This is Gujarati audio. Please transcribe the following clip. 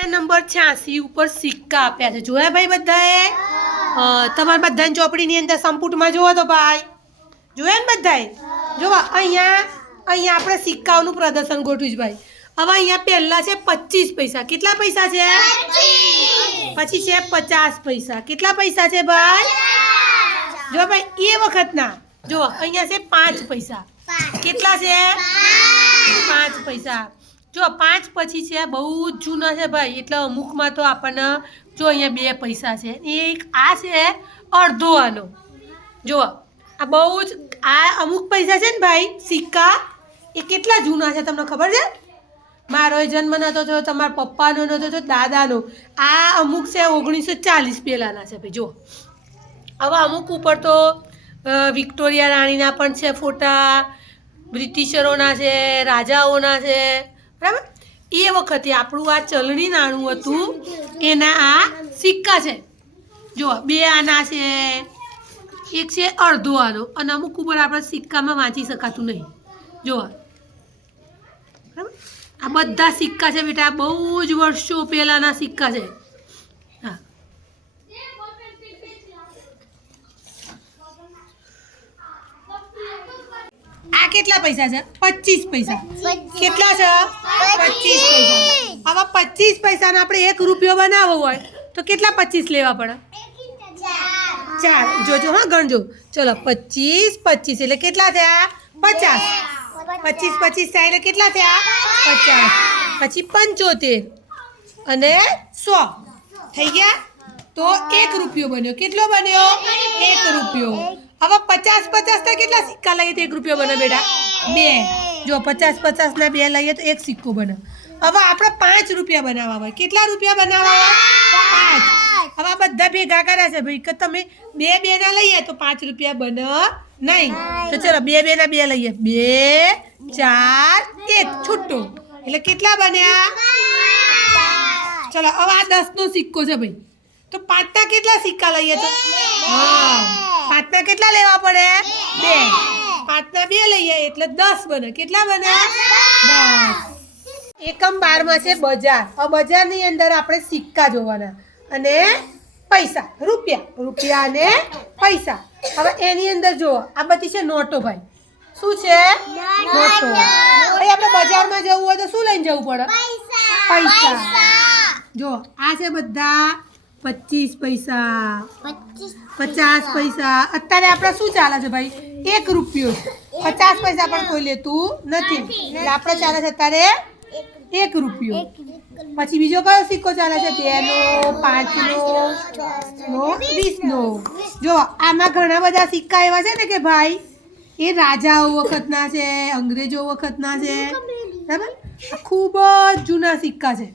પાના નંબર 86 ઉપર સિક્કા આપ્યા છે. જોયા ભાઈ બધાએ? તમારા બધાની ચોપડીની અંદર સંપુટમાં જોવો તો ભાઈ જોયા ને બધાએ? જોવા અહીંયા આપણે સિક્કાઓનું પ્રદર્શન ગોઠવ્યું છે ભાઈ. હવે અહીંયા પહેલા છે 25 પૈસા. કેટલા પૈસા છે? 25. પછી છે 50 પૈસા. કેટલા પૈસા છે ભાઈ? જો ભાઈ એ વખતના જો અહીંયા છે 5 પૈસા. કેટલા છે? 5 પૈસા. જો 5 પછી છે બહુ જ જૂના છે ભાઈ, એટલે અમુકમાં તો આપણને જો અહીંયા 2 પૈસા છે. એક આ છે અડધો આનો. જો આ બહુ જ આ અમુક પૈસા છે ને ભાઈ સિક્કા, એ કેટલા જૂના છે તમને ખબર છે? મારો જન્મ નહોતો થયો, તમારા પપ્પાનો નહોતો થયો, દાદાનો. આ અમુક છે 1940 પહેલાંના છે ભાઈ. જો હવે અમુક ઉપર તો વિક્ટોરિયા રાણીના પણ છે ફોટા, બ્રિટિશરોના છે, રાજાઓના છે, બરાબર? એ વખતે આપણું આ ચલણી નાણું હતું એના આ સિક્કા છે. જો 2 આના છે, એક છે અડધો આનો, અને અમુક ઉપર આપણે સિક્કામાં વાંચી શકાતું નહીં. જો બરાબર? આ બધા સિક્કા છે બેટા, બહુ જ વર્ષો પહેલાંના સિક્કા છે. હા, આ કેટલા પૈસા છે? 25 પૈસા. કેટલા છે? 25 પૈસા. હવે 25 પૈસાનો આપણે 1 રૂપિયો બનાવવો હોય તો કેટલા 25 લેવા પડે? 4. જોજો હા, ગણજો. ચલો 25 25 એટલે કેટલા થયા? 50. 25 25 થાય એટલે કેટલા થયા? 50. પછી 75 અને 100 થઈ ગયા તો 1 રૂપિયો બન્યો. કેટલો બન્યો? 1 રૂપિયો. હવે 50 50 ના કેટલા સિક્કા લઈએ તો 1 રૂપિયો બને બેટા? 2. જો 50 50 ના 2 લઈએ તો 1 સિક્કો બને. હવે આપણે 5 રૂપિયા બનાવવા હોય. કેટલા રૂપિયા બનાવવા હોય? 5. હવે બધા ભેગા કર્યા છે ભાઈ કે તમે 2 ના લઈએ તો 5 રૂપિયા બને નહીં. તો ચલો 2 ના 2 લઈએ. 2 4 1 છૂટો એટલે કેટલા બન્યા? ચલો હવે આ 10 નો સિક્કો છે ભાઈ, તો 5 ના કેટલા સિક્કા લઈએ તો? હા, 5 ના કેટલા લેવા પડે? 2. 5 ના 2 લઈએ એટલે 10 બને. કેટલા બને? 10. એકમ 12 માં છે બજાર. હવે બજારની અંદર આપણે સિક્કા જોવાના અને પૈસા, રૂપિયા અને પૈસા. હવે એની અંદર જુઓ આ બધી છે નોટો ભાઈ. શું છે? નોટો. ભાઈ આપણે બજારમાં જવું હોય તો શું લઈને જવું પડે? પૈસા. જો આ છે બધા 25 પૈસા, 50 પૈસા. અત્યારે આપણે શું ચાલે છે ભાઈ? 1 રૂપિયો. 50 પૈસા પણ કોઈ લેતું નથી એટલે આપણે ચાલે છે અત્યારે 1 રૂપિયો. પછી બીજો કયો સિક્કો ચાલે છે? 2 નો, 5 નો, 20 નો. જો આમાં ઘણા બધા સિક્કા એવા છે ને કે ભાઈ એ રાજાઓ વખતના છે, અંગ્રેજો વખતના છે, બરાબર? ખૂબ જ જૂના સિક્કા છે.